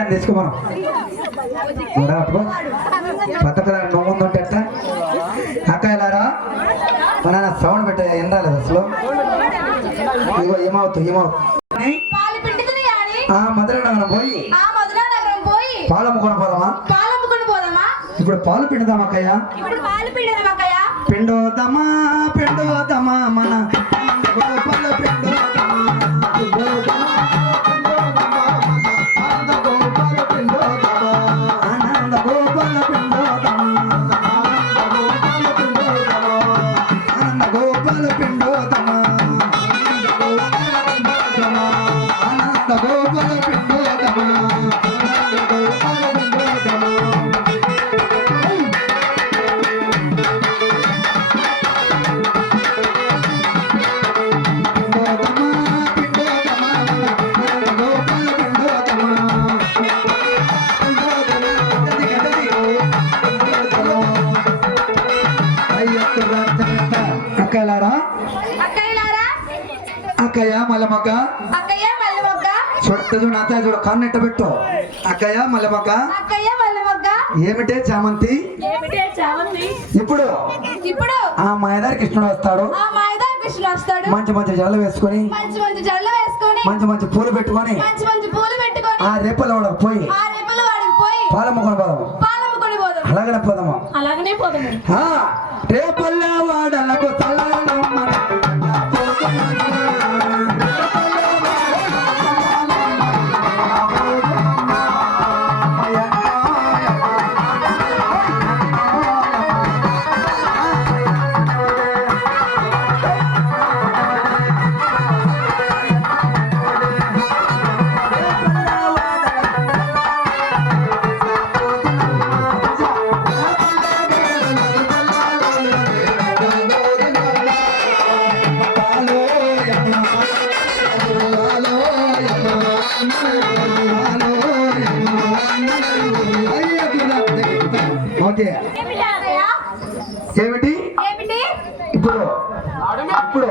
అని తీసుకో మనం పక్కన నువ్వు ముందుంటే ఎట్లా అక్క ఎలారా మన సౌండ్ పెట్ట ఏం రాలేదు అసలు ఇగో ఏమవుతుంది మధురనగరం పోయి పాలమ్ముకొని పోదామా ఇప్పుడు పాలు పిండుదాం అక్కయ్య పిండోదమా పిండోదమా మన గోపాల పిండోదమా అక్కయ్య మల్లెమక్క చూడు నాత చూడు కన్ను ఎట్ట పెట్టు అక్కయ్య మల్లెమక్క ఏమిటే చామంతి ఇప్పుడు మా ఎదారి కృష్ణుడు వస్తాడు మంచి మంచి జల్లు వేసుకొని మంచి మంచి పూలు పెట్టుకొని ఆ రేపల వాడకు పోయి పాలమ్ముకొని పోదాము అలాగనే పోదాము రేపల్ల వాడలకు ఏమిటి ఇప్పుడు ఇప్పుడు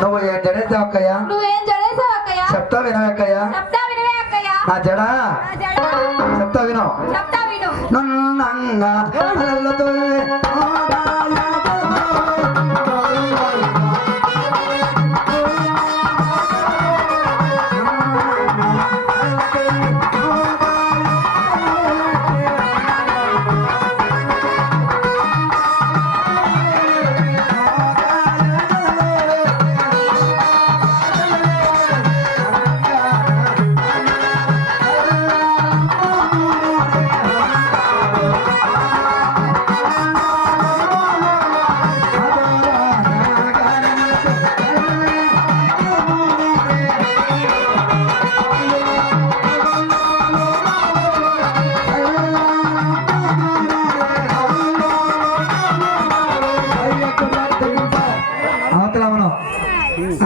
నువ్వు ఏం జడేసావు అక్కయ్య చెప్తా వినవక్కయ్య నా జడ చెప్తా విను నన్నంగా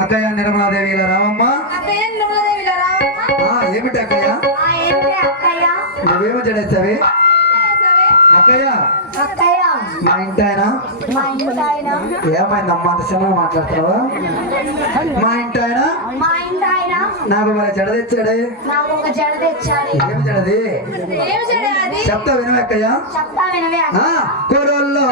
అక్కయ్య నిర్మలాదేవి ఇలా రావమ్మా ఏమిటి అక్కయ్య నువ్వేమో జడేస్తావి అక్కయ్య మా ఇంటి ఆయన ఏమైందమ్మా అంత సినిమా మాట్లాడుతున్నావా మా ఇంటి ఆయన నాకు మరి జడ తెచ్చాడే ఏమి జడది చెప్తా వినవే అక్కయ్య కూరల్లో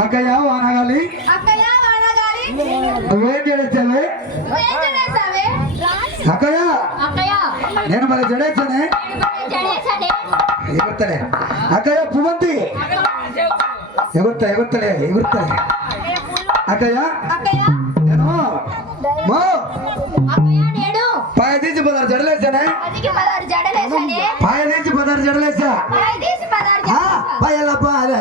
అక్కయ్య వానగాలి అక్కయ్య వానగాలి నువ్వేం చేస్తావే నువ్వేం చేసావే అక్కయ్య అక్కయ్య నేను మరి జడేసానే జడేసానే ఎగురుతలే అక్కయ్య పువ్వంతి ఎగురుతలే అక్కయ్య అక్కయ్య నేను మో అక్కయ్య నేను పాయ తీసి 16 జడలేసానే అదికి 16 జడలేసానే పాయ తీసి 16 జడలేసా ఐదేసి 16 పాయల పాయ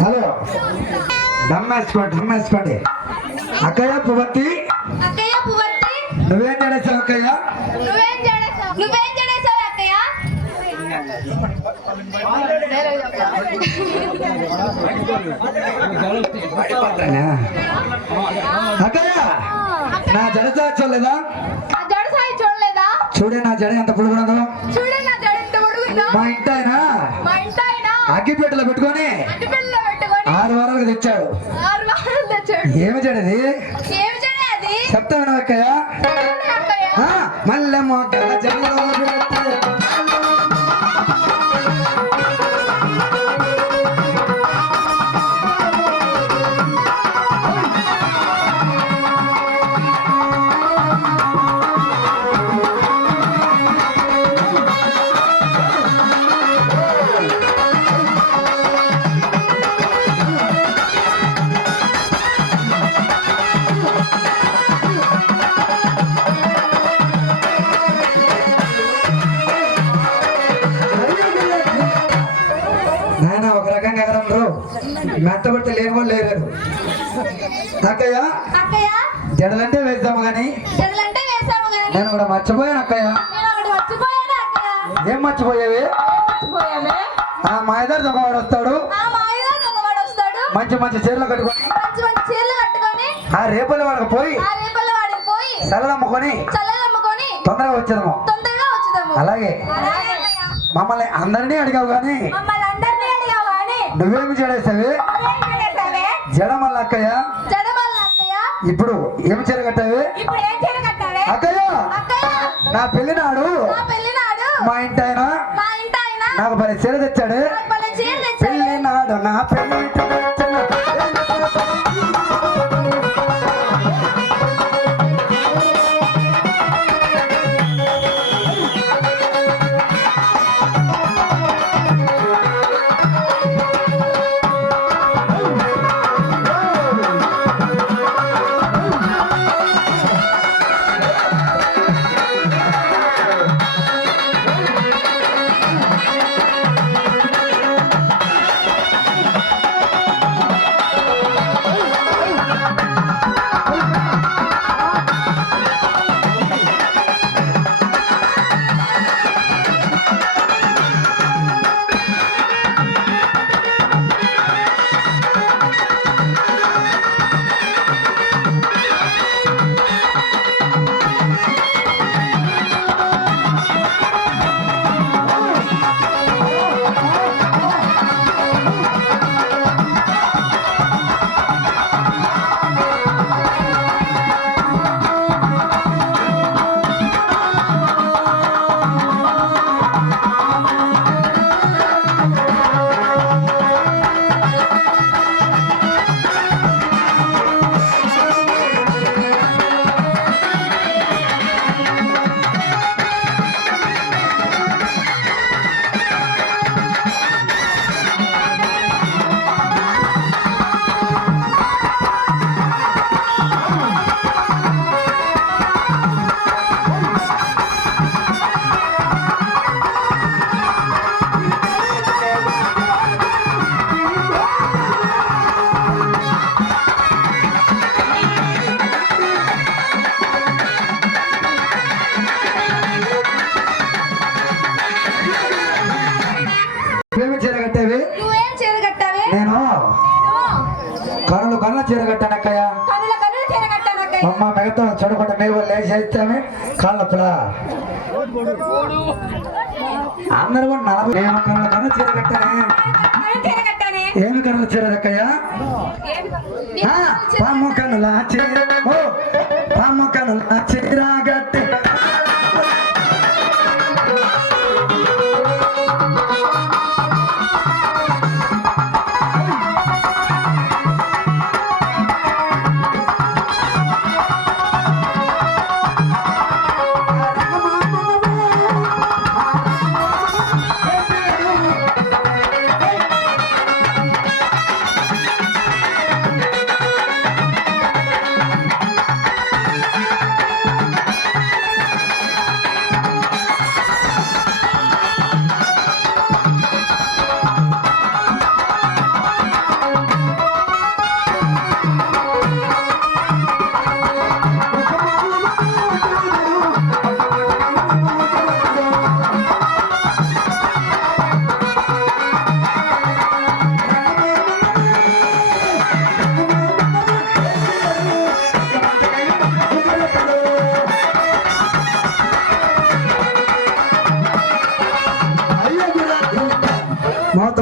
హలో దమ్మేసుకోండి అక్కయ్య పువ్వంతి అక్కయ్య పువ్వంతి నువ్వేం జడేసావు అక్కయ్య నువ్వేం జడేసావు అక్కయ్య అక్కయ్య నా జడ చూడలేదా ఆ జడ సాయి చూడలేదా చూడే నా జడ ఎంత పొడుగున్నదో చూడు నా జడ ఎంత పొడుగుందో మా ఇంటి ఆయన మా ఇంటి ఆయన అగ్గిపెట్టెలో పెట్టుకొని అట్టిపిల్లలో పెట్టుకొని 6 వారాలకు తెచ్చాడు 6 వారాలు తెచ్చాడు ఏమి జడది ఏం జడ అది చెప్తాను అక్కయ్య చూడు అక్కయ్య మల్లె మొగ్గల జడలో నాయన ఒక రకంగా ఎగరండ్రు మెత్తబడితే లేని వాళ్ళు లేరు అక్కయ్య అక్కయ్య జడలంటే వేద్దాము కానీ జడలంటే వేసాము కానీ నేను కూడా మర్చిపోయాను అక్కయ్య నేను ఒకటి మర్చిపోయాను అక్కయ్య ఏం మర్చిపోయావి మర్చిపోయావే ఆ మా ఇద్దరు దొంగవాడు వస్తాడు ఆ మాయలో దొంగవాడు వస్తాడు మంచి మంచి చీరలు కట్టుకొని మంచి మంచి చీరలు కట్టుకొని ఆ రేపల్లి వాడికి పోయి ఆ రేపల్ల వాడికి పోయి సెలదమ్ముకొని చల్లగా అమ్ముకొని తొందరగా వచ్చేదము తొందరగా వచ్చేదాము అలాగే అలాగే అక్కయ్య. మమ్మల్ని అందరినీ అడిగావు కానీ మమ్మల్ని అందరినీ అడిగావు కానీ నువ్వేమి జడేసావి నువ్వేం చేసావే జడ మళ్ళీ అక్కయ్య జడమల్ల అక్కయ్య ఇప్పుడు ఏమి చీర కట్టావి ఇప్పుడు ఏం చీర కట్టావే అక్కయ్య అక్కయ్య నా పెళ్లి నాడు నా పెళ్లి నాడు మా ఇంటి ఆయన మా ఇంటి ఆయన నాకు భలే చీర తెచ్చాడు నాకు భలే చీర తెచ్చాడు పెళ్లి నాడు నా పెళ్లి అమ్మ మిగతా చూడకుండా మేము లేచి చేస్తామే కాళ్ళప్పులా అందరూ కూడా నేను కన్నా చీర కట్టానే ఏమి కన్నా చీర దక్కయ్యా పాము కనులా చీర పాము కనులా చీర గట్టి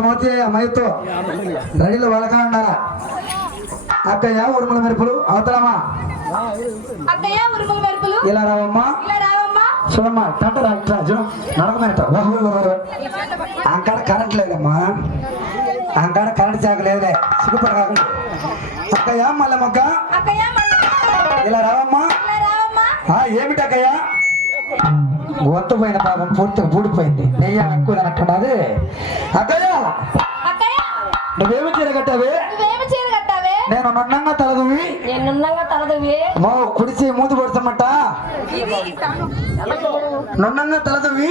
మోతే మైతో రెడీలో వలకండా అక్కయ్య ఉరుముల మెరుపులు అవతలమ్మా అక్కయ్య ఉరుముల మెరుపులు ఇలా రావమ్మా చూడమ్మా టంట నడకమేట అంకాడ కరెంట్ లేదమ్మా అంకాడ కరెంట్ శాఖ లేదులే సిగ్గుపడ కాకుండా అక్కయ్య మళ్ళీ మొక్క ఇలా రావమ్మా ఏమిటి అక్కయ్య గొంతు పోయిన పాపం పూర్తిగా పూడిపోయింది నెయ్యి ఎక్కువ తినట్టున్నది అక్కయ్య నువ్వేమి చీర కట్టావే నేను నున్నంగా తలదువి మో కుడిచి మూతి పొడుచమంట నున్నంగా తలదువి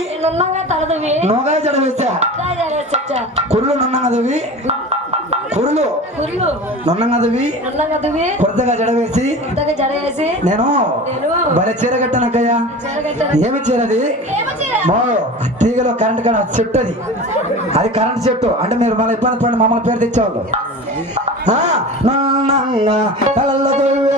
నువ్వుగా జడ వేసా కుర్లు నున్నంగదవి కుర్లు నున్నంగదవి కొత్తగా జడ వేసి నేను భలే చీర కట్టానక్కయ్యా ఏమి చీరది మో తీగలో కరెంట్ కాడ చెట్టు అది కరెంట్ చెట్టు అంటే మీరు మళ్ళీ ఇబ్బంది పడి మమ్మల్ని పేరు తెచ్చేవాళ్ళు నున్నంగా తలదువి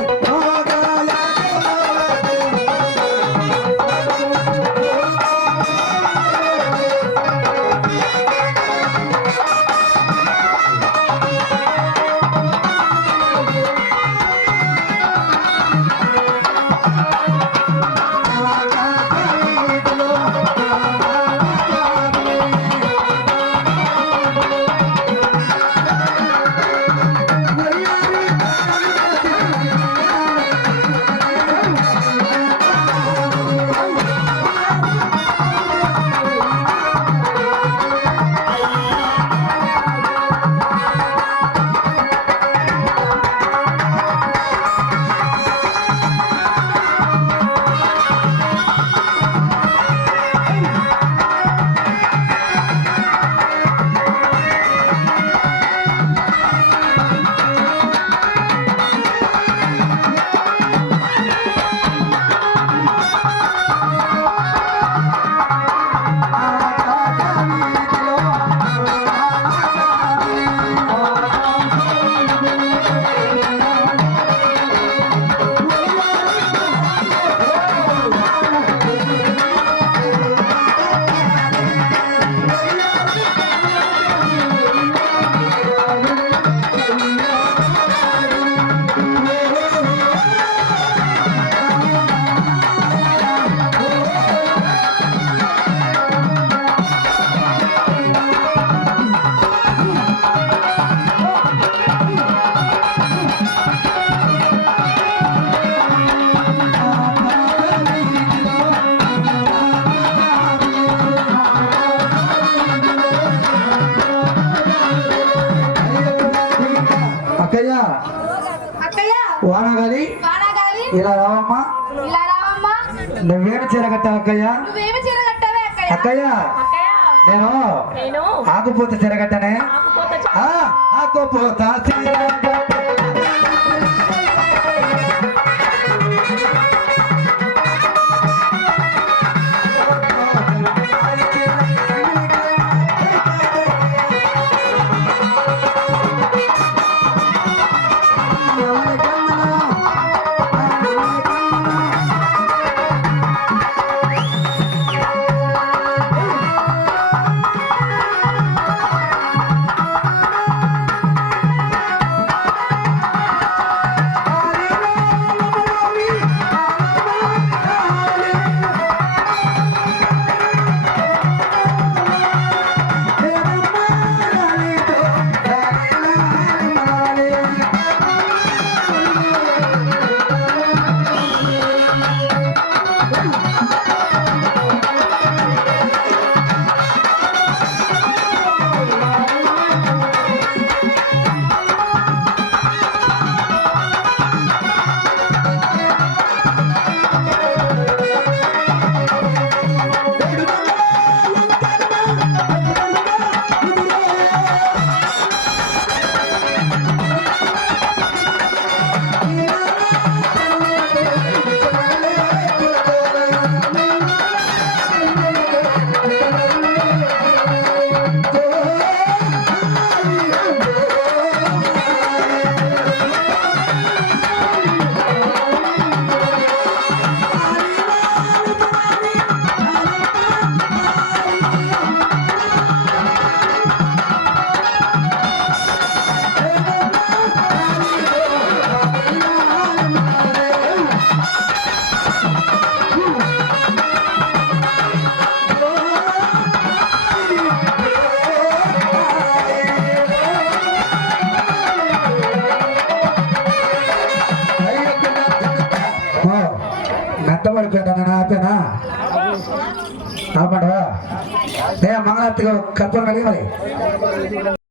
వానగాలి ఇలా రావమ్మా నువ్వేమి చీర కట్టావు అక్కయ్య అక్కయ్య నేను ఆకుపోత చీర కట్టానే ఆకుపోత పడిపోయాను నేను ఆపేనా ఆపండి మంగళార్తిగా కర్పూరం కలిగి మరి